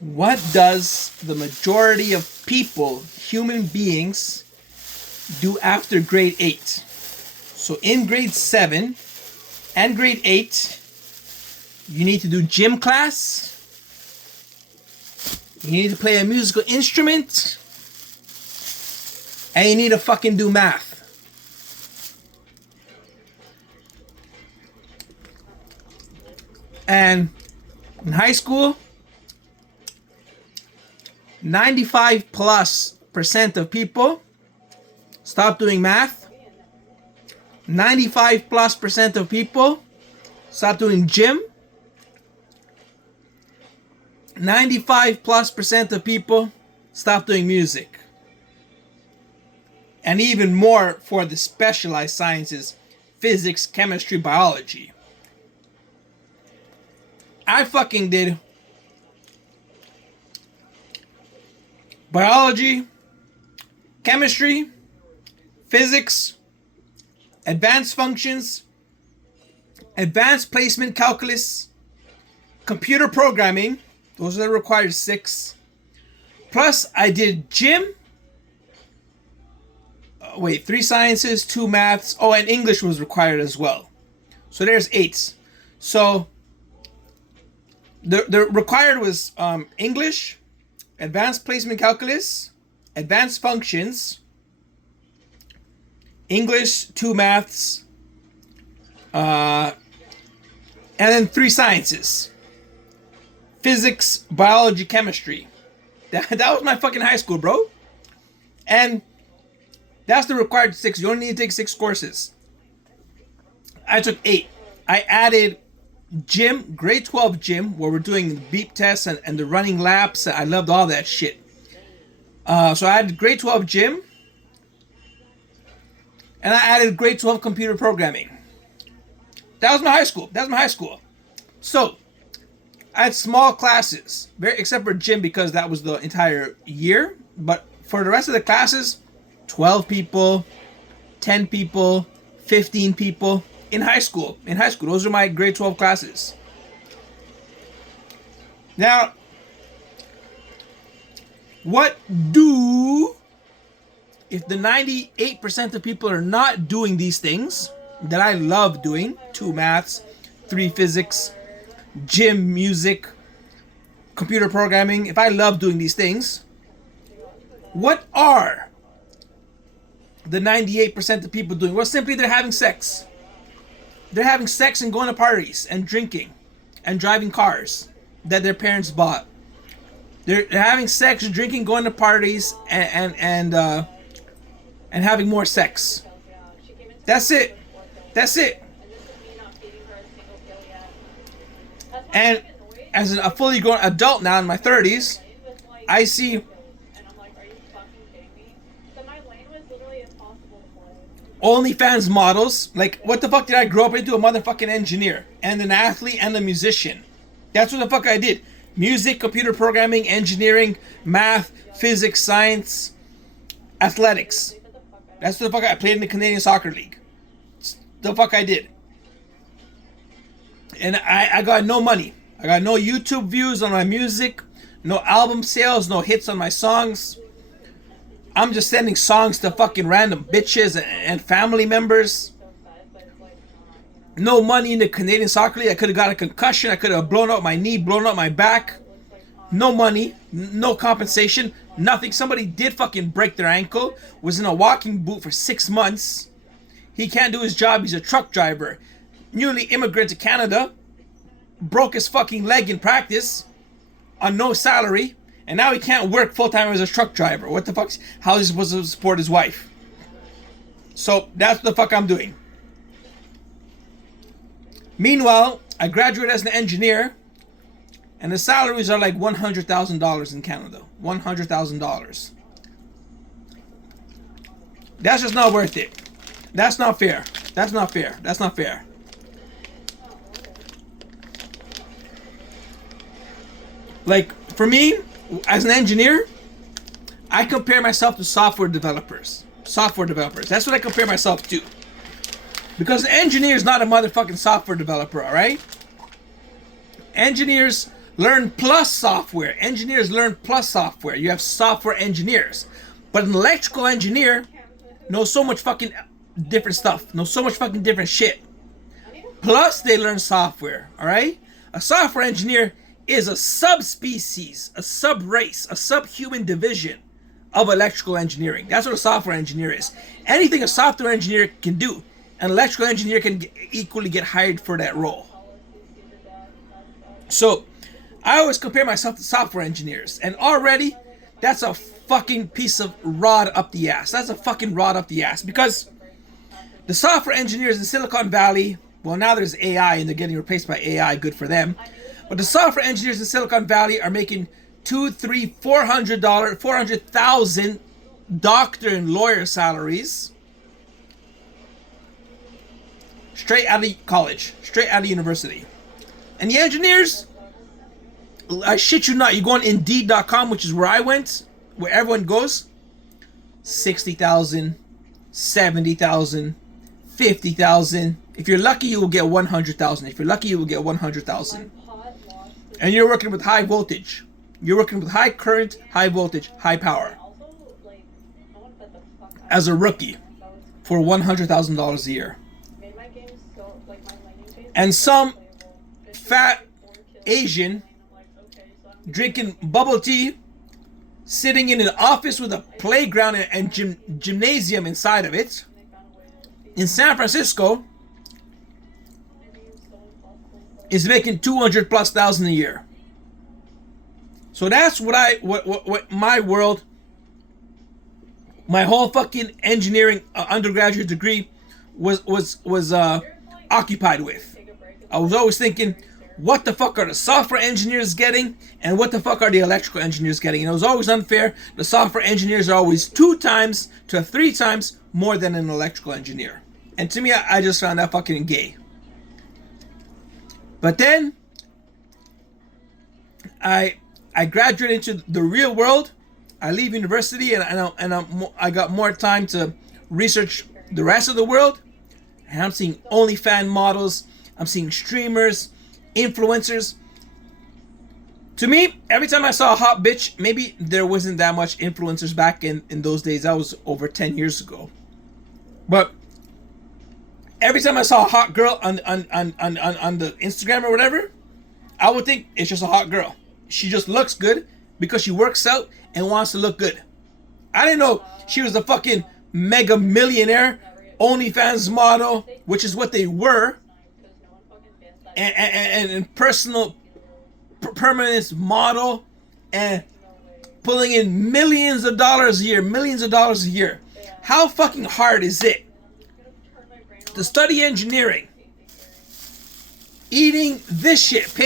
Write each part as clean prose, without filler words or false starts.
What does the majority of people, human beings, do after grade 8? So in grade 7 and grade 8, you need to do gym class. You need to play a musical instrument. And you need to fucking do math. And in high school, 95+% of people stop doing math. 95+% of people stop doing gym. 95+% of people stop doing music. And even more for the specialized sciences, physics, chemistry, biology. I fucking did biology, chemistry, physics, advanced functions, advanced placement calculus, computer programming. Those are the required 6. Plus, I did gym. 3 sciences, 2 maths. Oh, and English was required as well. So there's 8. So the required was English, advanced placement calculus, advanced functions, English, 2 maths, and then 3 sciences. Physics, biology, chemistry. That was my fucking high school, bro. And that's the required 6. You only need to take 6 courses. I took 8. I added gym, grade 12 gym, where we're doing the beep tests and the running laps. I loved all that shit. So I added grade 12 gym. And I added grade 12 computer programming. That was my high school. So I had small classes, except for gym because that was the entire year. But for the rest of the classes, 12 people, 10 people, 15 people in high school. Those are my grade 12 classes. Now, what do if the 98% of people are not doing these things that I love doing? 2 maths, 3 physics, gym, music, computer programming. If I love doing these things, what are the 98% of people doing? Well, simply they're having sex. They're having sex and going to parties and drinking and driving cars that their parents bought. They're having sex, drinking, going to parties, and having more sex. That's it. And as a fully grown adult now in my 30s, I see OnlyFans models. Like, what the fuck did I grow up into? A motherfucking engineer and an athlete and a musician. That's what the fuck I did. Music, computer programming, engineering, math, physics, science, athletics. That's what the fuck I played in the Canadian Soccer League. It's the fuck I did. And I got no money. I got no YouTube views on my music, no album sales, no hits on my songs. I'm just sending songs to fucking random bitches and family members. No money in the Canadian Soccer League. I could have got a concussion. I could have blown out my knee, blown out my back. No money, no compensation, nothing. Somebody did fucking break their ankle, was in a walking boot for 6 months. He can't do his job. He's a truck driver. Newly immigrant to Canada, broke his fucking leg in practice on no salary, and now he can't work full-time as a truck driver. What the fuck? How is he supposed to support his wife? So that's what the fuck I'm doing. Meanwhile, I graduated as an engineer, and the salaries are like $100,000 in Canada. $100,000. That's just not worth it. That's not fair. That's not fair. Like, for me, as an engineer, I compare myself to software developers. That's what I compare myself to. Because an engineer is not a motherfucking software developer, alright? Engineers learn plus software. Engineers learn plus software. You have software engineers. But an electrical engineer knows so much fucking different stuff. Knows so much fucking different shit. Plus they learn software. Alright? A software engineer is a subspecies, a sub-race, a subhuman division of electrical engineering. That's what a software engineer is. Anything a software engineer can do, an electrical engineer can equally get hired for that role. So, I always compare myself to software engineers, and already, that's a fucking piece of rod up the ass. That's a fucking rod up the ass, because the software engineers in Silicon Valley, well, now there's AI and they're getting replaced by AI, good for them. But the software engineers in Silicon Valley are making $200,000, $300,000, $400,000 doctor and lawyer salaries straight out of college, straight out of university. And the engineers, I shit you not, you go on Indeed.com, which is where I went, where everyone goes, 60,000, 70,000, 50,000. If you're lucky, you will get 100,000. If you're lucky, you will get 100,000. And you're working with high voltage. You're working with high current, high voltage, high power. As a rookie for $100,000 a year. And some fat Asian drinking bubble tea, sitting in an office with a playground and gymnasium inside of it in San Francisco is making 200,000+ a year. So that's what my world, my whole fucking engineering undergraduate degree was occupied with. I was always thinking, what the fuck are the software engineers getting, and what the fuck are the electrical engineers getting? And it was always unfair. The software engineers are always 2 times to 3 times more than an electrical engineer. And to me, I just found that fucking gay. But then I graduated into the real world. I leave university and I got more time to research the rest of the world. And I'm seeing OnlyFans models. I'm seeing streamers, influencers. To me, every time I saw a hot bitch, maybe there wasn't that much influencers back in those days. That was over 10 years ago. But every time I saw a hot girl on the Instagram or whatever, I would think it's just a hot girl. She just looks good because she works out and wants to look good. I didn't know she was a fucking mega millionaire, OnlyFans model, which is what they were, and personal permanence model, and pulling in millions of dollars a year. How fucking hard is it to study engineering, eating this shit,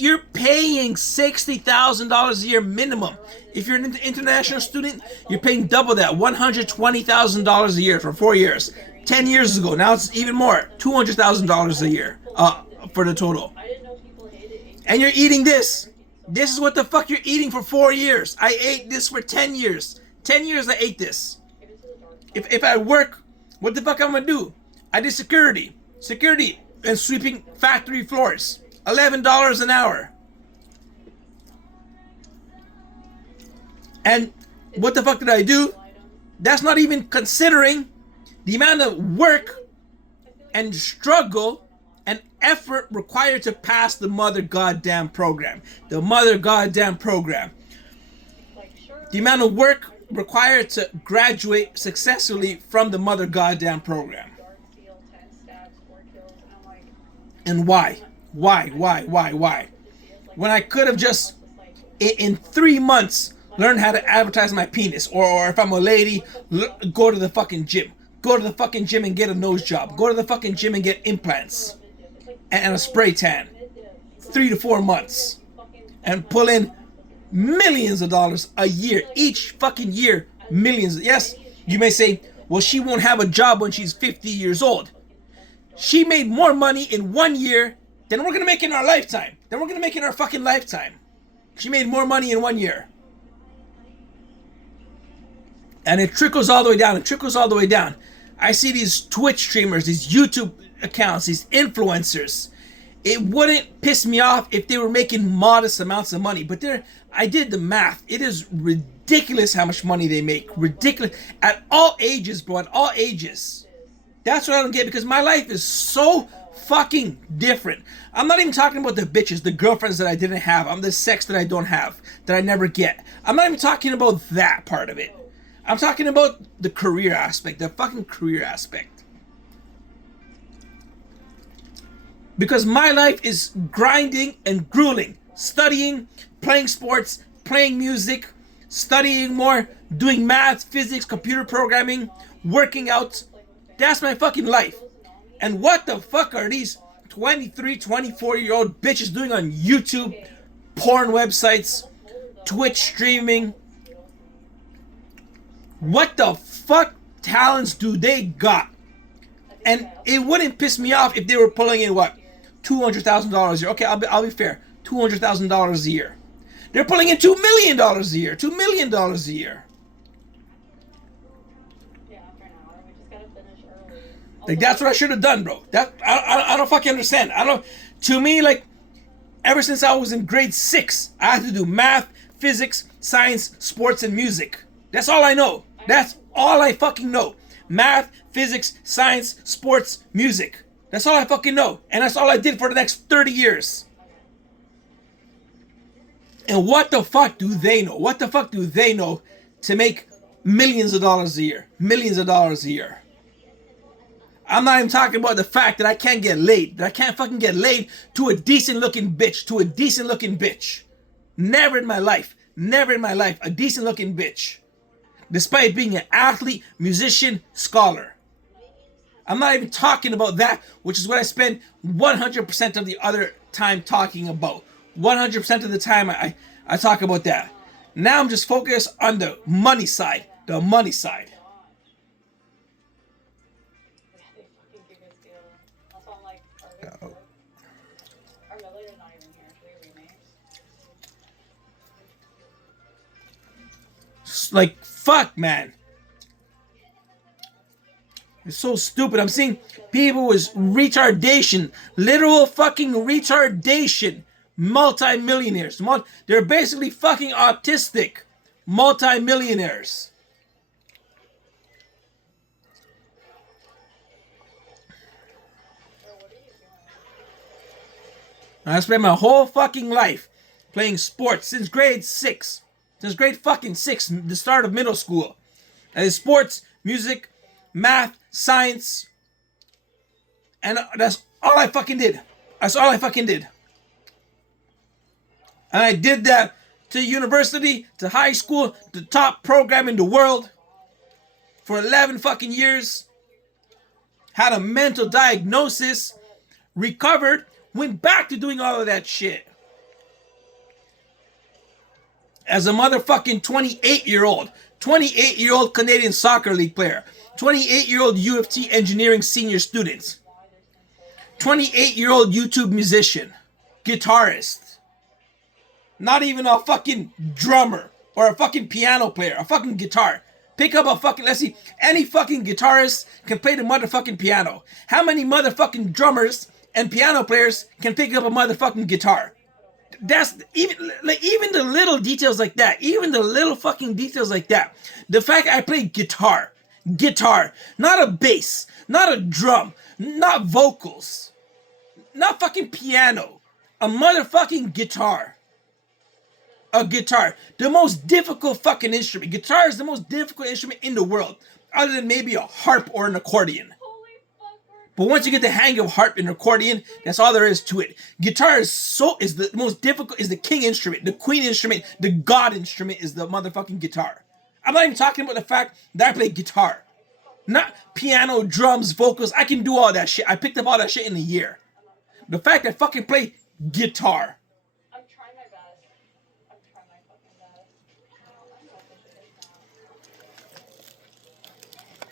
you're paying $60,000 a year minimum. If you're an international student, you're paying double that, $120,000 a year for 4 years. 10 years ago, now it's even more, $200,000 a year for the total. And you're eating this. This is what the fuck you're eating for 4 years. I ate this for 10 years. 10 years I ate this. If I work, what the fuck I'm gonna do? I did security and sweeping factory floors, $11 an hour. And what the fuck did I do? That's not even considering the amount of work and struggle and effort required to pass the mother goddamn program. The mother goddamn program. The amount of work required to graduate successfully from the mother goddamn program. And why? Why? When I could have just, in 3 months, learned how to advertise my penis. Or if I'm a lady, go to the fucking gym. Go to the fucking gym and get a nose job. Go to the fucking gym and get implants. And a spray tan. 3 to 4 months. And pull in millions of dollars a year. Each fucking year, millions. Yes, you may say, well, she won't have a job when she's 50 years old. She made more money in 1 year than we're gonna make in our lifetime. She made more money in 1 year. And it trickles all the way down. I see these Twitch streamers, these YouTube accounts, these influencers, It wouldn't piss me off if they were making modest amounts of money. But I did the math. It is ridiculous how much money they make. Ridiculous. At all ages, bro. At all ages. That's what I don't get, because my life is so fucking different. I'm not even talking about the bitches, the girlfriends that I didn't have. I'm the sex that I don't have, that I never get. I'm not even talking about that part of it. I'm talking about the career aspect, the fucking career aspect. Because my life is grinding and grueling. Studying, playing sports, playing music, studying more, doing math, physics, computer programming, working out. That's my fucking life. And what the fuck are these 23, 24-year-old bitches doing on YouTube, porn websites, Twitch streaming? What the fuck talents do they got? And it wouldn't piss me off if they were pulling in what? $200,000 a year. Okay, I'll be fair. $200,000 a year. They're pulling in $2 million a year. $2 million a year. Like, that's what I should have done, bro. I don't fucking understand. To me, like, ever since I was in grade 6, I had to do math, physics, science, sports, and music. That's all I know. That's all I fucking know. Math, physics, science, sports, music. That's all I fucking know. And that's all I did for the next 30 years. And what the fuck do they know? What the fuck do they know to make millions of dollars a year? Millions of dollars a year. I'm not even talking about the fact that I can't get laid. That I can't fucking get laid to a decent looking bitch. To a decent looking bitch. Never in my life. Never in my life. A decent looking bitch. Despite being an athlete, musician, scholar. I'm not even talking about that, which is what I spend 100% of the other time talking about. 100% of the time I talk about that. Now I'm just focused on the money side. The money side. Like, fuck, man. It's so stupid. I'm seeing people with retardation. Literal fucking retardation. Multi-millionaires. They're basically fucking autistic. Multi-millionaires. I spent my whole fucking life playing sports since grade 6. Since grade fucking 6, the start of middle school. And it's sports, music, math, science. And that's all I fucking did. That's all I fucking did. And I did that to university, to high school, the top program in the world. For 11 fucking years. Had a mental diagnosis. Recovered. Went back to doing all of that shit. As a motherfucking 28-year-old. 28-year-old Canadian Soccer League player. 28-year-old U of T engineering senior student. 28-year-old YouTube musician. Guitarist. Not even a fucking drummer. Or a fucking piano player. A fucking guitar. Pick up a fucking, let's see. Any fucking guitarist can play the motherfucking piano. How many motherfucking drummers and piano players can pick up a motherfucking guitar? That's even the little details like that. Even the little fucking details like that. The fact I play guitar. Not a bass. Not a drum. Not vocals. Not fucking piano. A motherfucking guitar. A guitar. The most difficult fucking instrument. Guitar is the most difficult instrument in the world. Other than maybe a harp or an accordion. But once you get the hang of harp and accordion, that's all there is to it. Guitar is the most difficult, is the king instrument, the queen instrument, the god instrument is the motherfucking guitar. I'm not even talking about the fact that I play guitar. Not piano, drums, vocals. I can do all that shit. I picked up all that shit in a year. The fact that I fucking play guitar.